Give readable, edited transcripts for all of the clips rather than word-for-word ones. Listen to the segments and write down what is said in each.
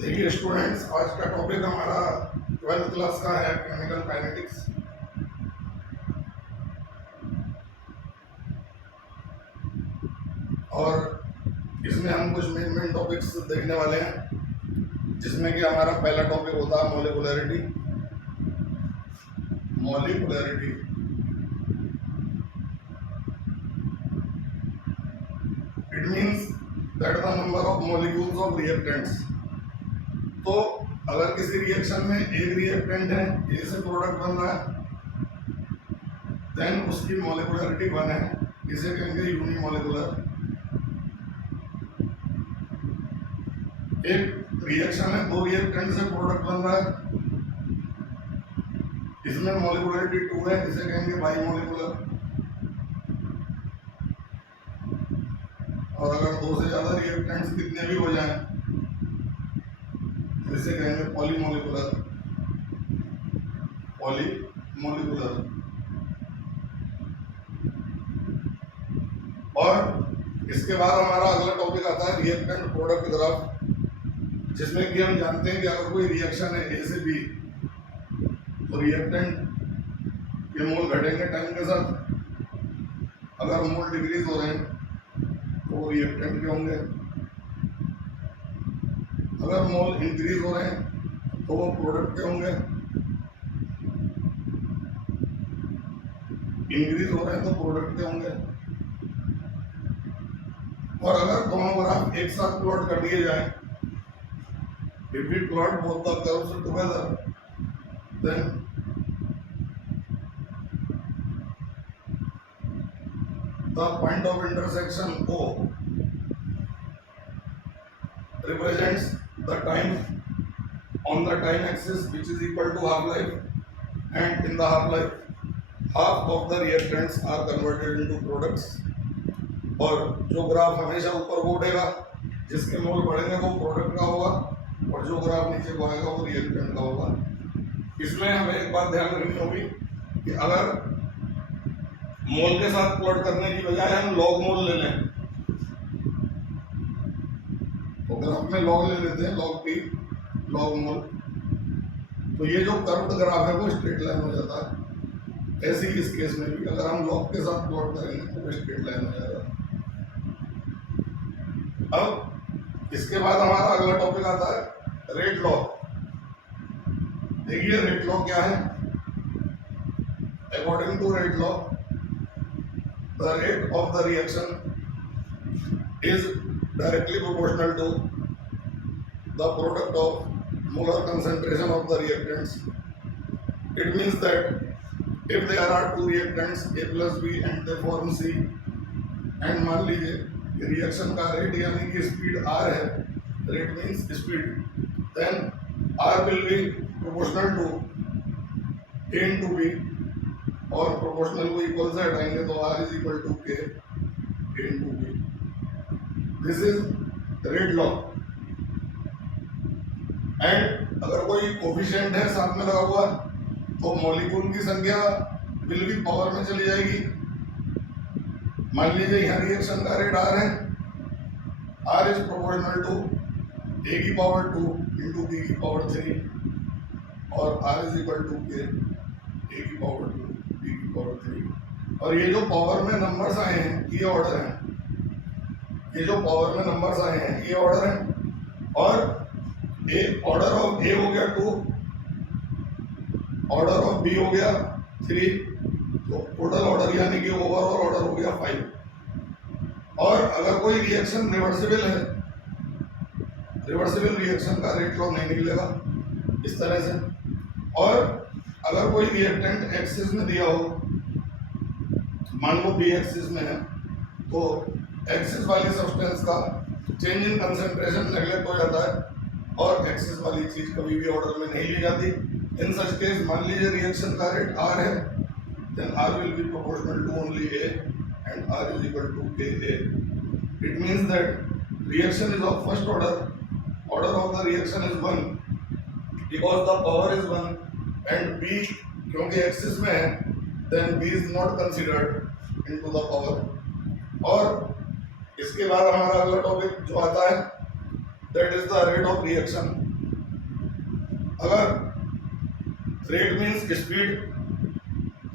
देखिए स्टूडेंट्स, आज का टॉपिक हमारा 12th क्लास का है केमिकल काइनेटिक्स। और इसमें हम कुछ मेन टॉपिक्स देखने वाले हैं, जिसमें कि हमारा पहला टॉपिक होता है molecularity. Molecularity it means that the number of molecules of reactants. तो अगर किसी रिएक्शन में एक रिएक्टेंट है, ए से प्रोडक्ट बन रहा है, देन उसकी मॉलिक्यूलरिटी 1 है, इसे कहेंगे यूनिमॉलिक्यूलर। एक रिएक्शन है, दो रिएक्टेंट से प्रोडक्ट बन रहा है, इसमें मॉलिक्यूलरिटी 2 है, इसे कहेंगे बाईमॉलिक्यूलर। और अगर दो से ज्यादा रिएक्टेंट्स कितने भी हो जाएं, तो इसे कहेंगे पॉलीमॉलिक्यूलर। पॉलीमॉलिक्यूलर। और इसके बाद हमारा अगला टॉपिक आता है रिएक्टेंट प्रोडक्ट ग्राफ, जिसमें कि हम जानते हैं कि अगर कोई रिएक्शन है ए से बी, तो रिएक्टेंट के मोल घटेंगे टाइम के साथ। अगर मोल डिक्रीज हो रहे हैं तो रिएक्टेंट के होंगे, अगर मोल इंक्रीज हो रहे हैं तो वो प्रोडक्ट के होंगे। इंक्रीज हो रहे हैं तो प्रोडक्ट के होंगे। और अगर दोनों ग्राफ एक साथ प्लॉट कर दिए जाएं, if we plot both the curves together, then the point of intersection O represents the time on the time axis, which is equal to half life, and in the half life half of the reactants are converted into products। और जो graph हमेशा ऊपर को उठेगा, जिसके मोल बढ़ेंगे वो product का होगा, और जो ग्राफ नीचे को आएगा वो रिएक्टेंट का होगा। इसमें हमें एक बात ध्यान रखनी होगी कि अगर मोल के साथ प्लॉट करने की बजाय हम लॉग मोल ले लें, तो ग्राफ में लॉग ले लेते हैं, लॉग पी, लॉग मोल, तो ये जो कर्व्ड ग्राफ है वो स्ट्रेट लाइन हो जाता है। ऐसे ही इस केस में भी अगर हम लॉग के साथ प्लॉट करेंगे तो वो स्ट्रेट लाइन हो जाएगा। अब इसके बाद हमारा अगला टॉपिक आता है रेट लॉ। देखिए रेट लॉ क्या है। According to rate law, the rate of the reaction is directly proportional to the product of molar concentration of the reactants। It means that if there are two reactants A plus B and they form C, and मान लीजिए reaction का rate यानी कि speed R है, rate means speed, then R will be proportional to A into B, और proportional को equal से हटाएंगे तो R is equal to K A into B। This is rate law. And अगर कोई कोफिशिएंट है साथ में लगा हुआ, तो मॉलिक्यूल की संख्या विल भी पावर में चली जाएगी। मान लीजिए यहाँ रिएक्शन का रेट R है, R is proportional to A की पावर 2 इंटू B की पावर 3, और R is equal to K A की पावर 2 B की पावर 3। और ये जो पावर में नंबर्स आए हैं ये ऑर्डर है, ये जो पावर में नंबर्स आए हैं ये ऑर्डर है। और ए ऑर्डर ऑफ ए हो गया 2, ऑर्डर ऑफ बी हो गया 3, तो टोटल ऑर्डर यानी कि ओवरऑल ऑर्डर हो गया 5। और अगर कोई रिएक्शन रिवर्सिबल है, रिवर्सिबल रिएक्शन का रेट लॉ नहीं निकलेगा इस तरह से। और अगर कोई रिएक्टेंट एक्सिस में दिया हो, मान लो बी एक्सिस में है, तो एक्सिस वाली सब्सटेंस का चेंज इन कंसेंट्रेशन नेगलेक्ट हो जाता है, और एक्सिस वाली चीज कभी भी ऑर्डर में नहीं ली जाती। इन सच केस मान लीजिए रिएक्शन का रेट R है, then R will be proportional to only A and R is equal to KA। It means that reaction is of first order, order of the reaction is 1 because the power is 1, and B क्योंकि axis में है, then B is not considered into the power। और इसके बाद हमारा अगला topic जो आता है, that is the rate of reaction। अगर rate means speed,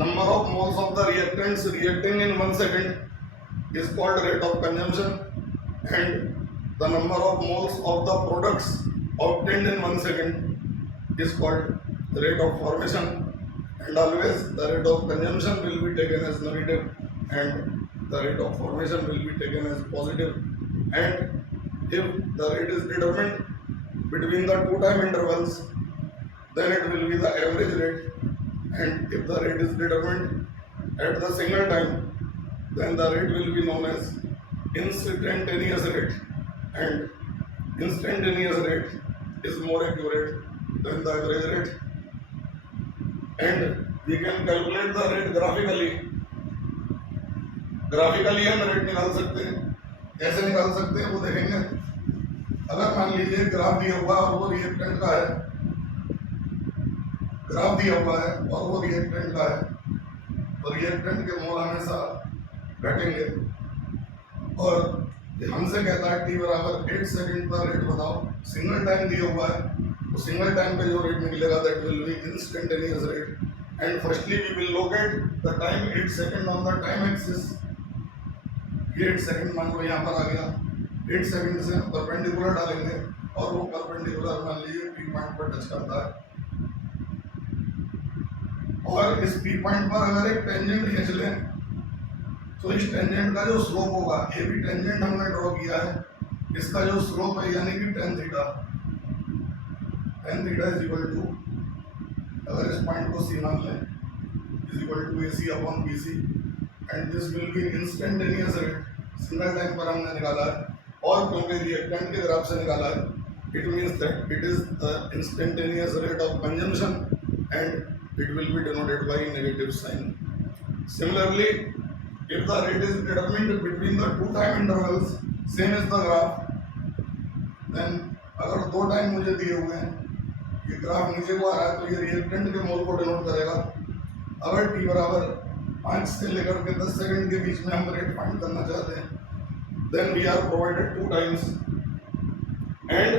number of moles of the reactants reacting in 1 second is called rate of consumption, and the number of moles of the products obtained in 1 second is called rate of formation. And always the rate of consumption will be taken as negative and the rate of formation will be taken as positive. And if the rate is determined between the two time intervals, then it will be the average rate. And if the rate is determined at the single time, then the rate will be known as instantaneous rate. And instantaneous rate is more accurate than the average rate. And we can calculate the rate graphically. Graphically हम rate निकाल सकते हैं. कैसे निकाल सकते हैं वो देखेंगे. अगर मान लीजिए ग्राफ दिया हुआ और वो रिएक्टेंट का है, ग्राफ दिया हुआ है और वो रिएक्टेंट का है, तो रिएक्टेंट के मोल हमेशा घटेंगे. और हमसे कहता है टी बराबर 8 सेकंड पर रेट बताओ. सिंगल टाइम दिया हुआ है, तो सिंगल टाइम पे जो रेट निकलेगा that will be instantaneous rate. And firstly we will locate the time 8 second on the time axis. 8 second मान लो यहाँ पर आ गया. 8 सेकंड से हम परपेंडिकुलर डालेंगे और वो परपेंडिकुलर मान लीजिए पी पॉइंट पर टच करता है. और इस पी पॉइंट पर अगर एक टेंजेंट खींच लें तो इस टेंजेंट का जो स्लोप होगा, ये भी टेंजेंट हमने ड्रॉ किया है, इसका जो स्लोप है यानी कि tan theta is equal to, अगर इस पॉइंट को सी मान लें, is equal to AC upon BC. And this will be instantaneous rate. Single time पर हमने निकाला है और क्योंकि रिएक्टेंट के ग्राफ से निकाला है, it means that it is the instantaneous rate of consumption and it will be denoted by negative sign. Similarly, if the rate is determined between the two time intervals, same as the graph, then अगर दो time मुझे दिए हुए हैं, ये graph नीचे को आ रहा है तो ये रिएक्टेंट के मोल को डिनोट करेगा. अगर t बराबर 5 से लेकर के 10 सेकंड के बीच में हम रेट फाइंड करना चाहते हैं, then we are provided 2 times and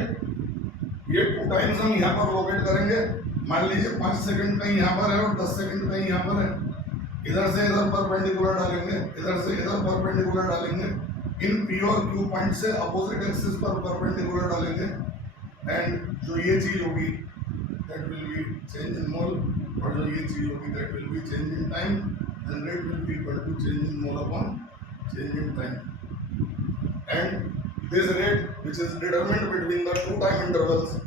ये 2 times हम यहाँ पर लोकेट करेंगे. मान लीजिए 5 सेकंड कहीं यहाँ पर है और 10 सेकंड कहीं यहाँ पर है. इधर से इधर परपेंडिकुलर डालेंगे, इधर से इधर परपेंडिकुलर डालेंगे. इन P और Q पॉइंट से अपोजिट एक्सिस पर परपेंडिकुलर डालेंगे. एंड जो ये चीज होगी that will be change in mole, और जो ये चीज होगी that will be change in time. And rate will be equal to change in mole upon change in time. And this rate which is determined between the two time intervals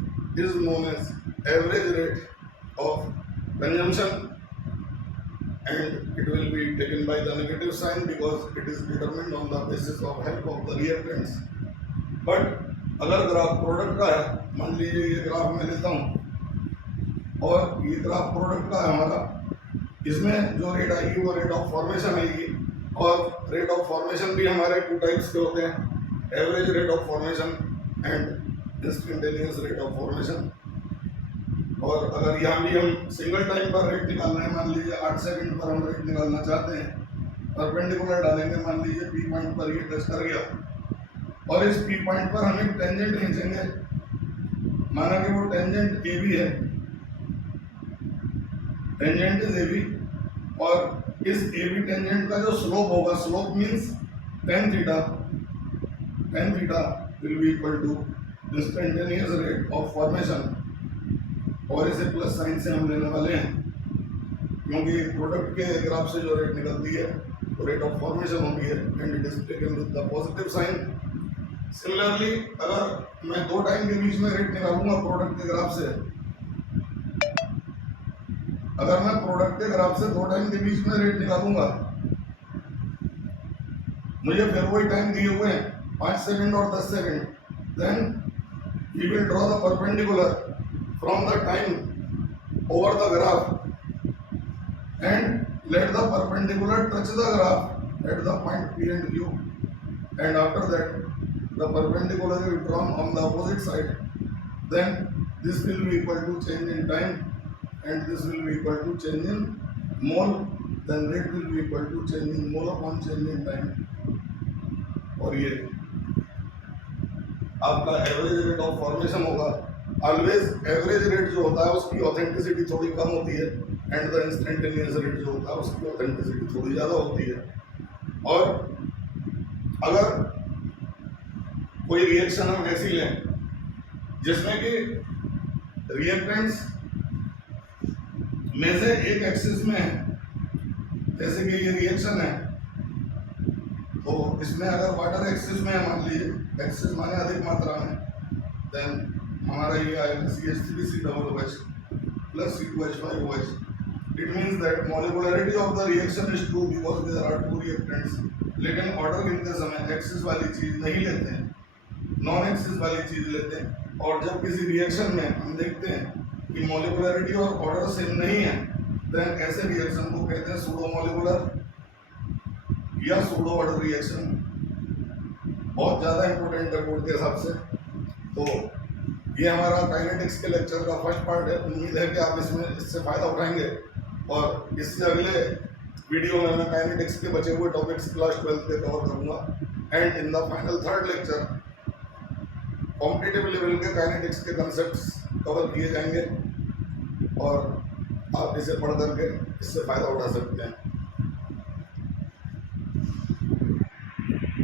is known as average rate of consumption, and it will be taken by the negative sign because it is determined on the basis of help of the reactants. But अगर graph product का है, मान लीजिए ये graph मैं लेता हूँ और ये ग्राफ प्रोडक्ट का है हमारा, इसमें जो रेट आएगी वो रेट ऑफ फॉर्मेशन आएगी. और रेट ऑफ फॉर्मेशन भी हमारे 2 टाइप्स के होते हैं, average rate of formation and instantaneous rate of formation. और अगर यहाँ भी हम सिंगल टाइम पर रेट निकालना है, मान लीजिए 8 सेकंड पर हम रेट निकालना चाहते हैं, परपेंडिकुलर डालेंगे. मान लीजिए पी पॉइंट पर ये टच कर गया और इस पी पॉइंट पर हम एक टेंजेंट खींचेंगे. माना कि वो टेंजेंट ए बी है, टेंजेंट इज ए बी, और इस ए बी टेंजेंट का जो स्लोप होगा, slope means tan theta, tan theta will be equal to instantaneous rate of formation. और इसे प्लस साइन से हम लेने वाले हैं क्योंकि प्रोडक्ट के ग्राफ से जो रेट निकलती है तो रेट ऑफ फॉर्मेशन होती है and it is taken with the positive sign. Similarly अगर मैं 2 टाइम के बीच में रेट निकालूंगा प्रोडक्ट के ग्राफ से, अगर मैं प्रोडक्ट के ग्राफ से 2 टाइम के बीच में रेट निकालूंगा, मुझे फिर वही टाइम दिए हुए हैं 5 सेकंड और 10 second. then we will draw the perpendicular from the time over the graph and let the perpendicular touch the graph at the point P and Q, and after that the perpendicular will be drawn on the opposite side. Then this will be equal to change in time and this will be equal to change in mole. Then rate will be equal to change in mole upon change in time. और ये आपका average rate of formation होगा always average rate जो होता है उसकी authenticity थोड़ी कम होती है, एंड द इंस्टेंटेनियस रेट जो होता है उसकी ऑथेंटिसिटी थोड़ी ज़्यादा होती है। और अगर कोई रिएक्शन हम ऐसी लें जिसमें कि रिएक्टेंट्स में से एक एक्सिस में है, जैसे कि ये रिएक्शन है, तो इसमें अगर वाटर एक्सिस में है, मान लीजिए एक्सिस माने अधिक मात्रा में, देन हमारा ये आएगा CH3COOH plus C2H5OH. It means that molecularity of the reaction is 2 because there are 2 reactants. लेकिन ऑर्डर गिनते समय एक्सिस वाली चीज नहीं लेते हैं, नॉन एक्सिस वाली चीज लेते हैं। और जब किसी रिएक्शन में हम देखते हैं कि मोलिकुलरिटी और ऑर्डर सेम नहीं है, देन ऐसे रिएक्शन को कहते हैं सूडो मोलिकुलर या सूडो ऑर्डर रिएक्शन। बहुत ज़्यादा इंपॉर्टेंट है बोर्ड के हिसाब से। तो ये हमारा काइनेटिक्स के लेक्चर का फर्स्ट पार्ट है। उम्मीद है कि आप इससे फ़ायदा उठाएंगे, और इससे अगले वीडियो में मैं काइनेटिक्स के बचे हुए टॉपिक्स क्लास 12 के कवर करूँगा। And in the final third lecture competitive level के काइनेटिक्स के कंसेप्ट्स कवर किए जाएंगे, और आप इसे पढ़ करके इससे फ़ायदा उठा सकते हैं।